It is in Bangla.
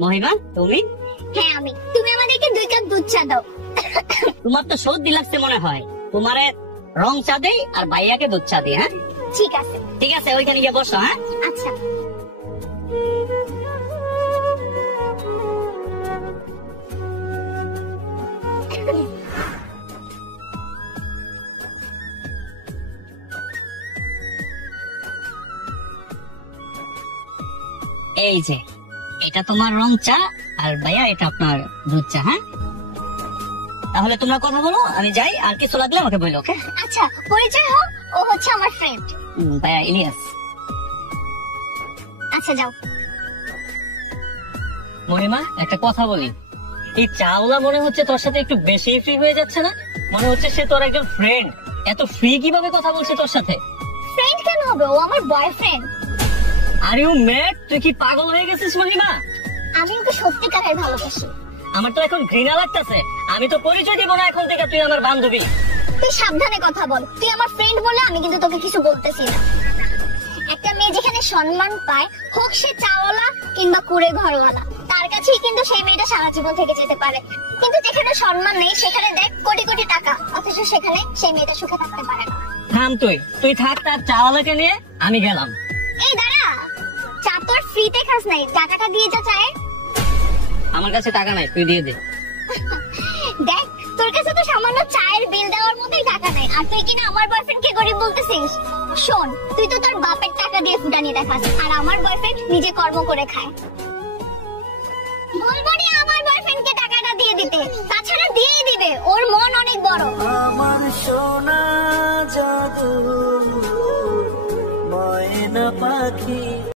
মহিমা তুমি? হ্যাঁ আমি। তুমি আমাদেরকে 2 কাপ দুধ চা দাও। তোমার তো সর্দি লাগছে মনে হয়, তোমারে রং চা দেই আর ভাইয়াকে দুধ চা দিই। হ্যাঁ ঠিক আছে। ঠিক আছে, ওইখানে গিয়ে বসো। হ্যাঁ আচ্ছা। এই যে এটা তোমার রং চা আর ভাইয়া এটা আপনার দুধ চা। হ্যাঁ তাহলে তোমরা কথা বলো, আমি যাই, আর কিছু লাগলে আমাকে বলো। ওকে আচ্ছা, পরিচয় হোক, ও হচ্ছে আমার ফ্রেন্ড। ভাইয়া ইলিয়াস। আচ্ছা যাও। মহিমা একটা কথা বলি, এই চাওলা মনে হচ্ছে তোর সাথে একটু বেশি ফ্রি হয়ে যাচ্ছে না? মনে হচ্ছে সে তোর একজন ফ্রেন্ড, এত ফ্রি কিভাবে কথা বলছে তোর সাথে? ফ্রেন্ড কেন হবে, ও আমার বয়ফ্রেন্ড। Are you mad? তুই কি পাগল হয়ে গেছিস মহিমা? আমি ওকে সত্যিকারের ভালোবাসি। আমার তো এখন ঘৃণা লাগতেছে, আমি তো পরিচয় দিব না এখন থেকে, তুই আমার বান্ধবী। তুই সাবধানে কথা বল, তুই আমার ফ্রেন্ড বলে আমি কিন্তু তোকে কিছু বলতেছি না। একটা মেয়ে যেখানে সম্মান পায়, হোক সে চাওয়ালা কিংবা কুড়ে ঘরওয়ালা, তার কাছেই কিন্তু সেই মেয়েটা সারা জীবন থেকে যেতে পারে। কিন্তু যেখানে সম্মান নেই, সেখানে দেখ কোটি কোটি টাকা, অথচ সেখানে সেই মেয়েটা সুখে থাকতে পারে না। থাম, তুই থাক তার চাওয়ালাকে নিয়ে, আমি গেলাম। এই দাঁড়া, চা তো আর ফ্রিতে খাস নাই, টাকাটা দিয়ে যা চায়। আমার কাছে টাকা নাই, তুই দিয়ে দে। দেখ, তোর কাছে তো সামান্য চায়ের বিল দেওয়ার মতোই টাকা নাই, আর তুই কিনা আমার বয়ফ্রেন্ডকে গরিব বলতেছিস। শোন, তুই তো তোর বাপের টাকা দিয়ে ফুটানি দেখাস, আর আমার বয়ফ্রেন্ড নিজে কর্ম করে খায়। বলবো নি আমার বয়ফ্রেন্ডকে টাকাটা দিয়ে দিতে, তাছাড়া দিয়েই দিবে, ওর মন অনেক বড়। আমার সোনা জাদু ময়না পাখি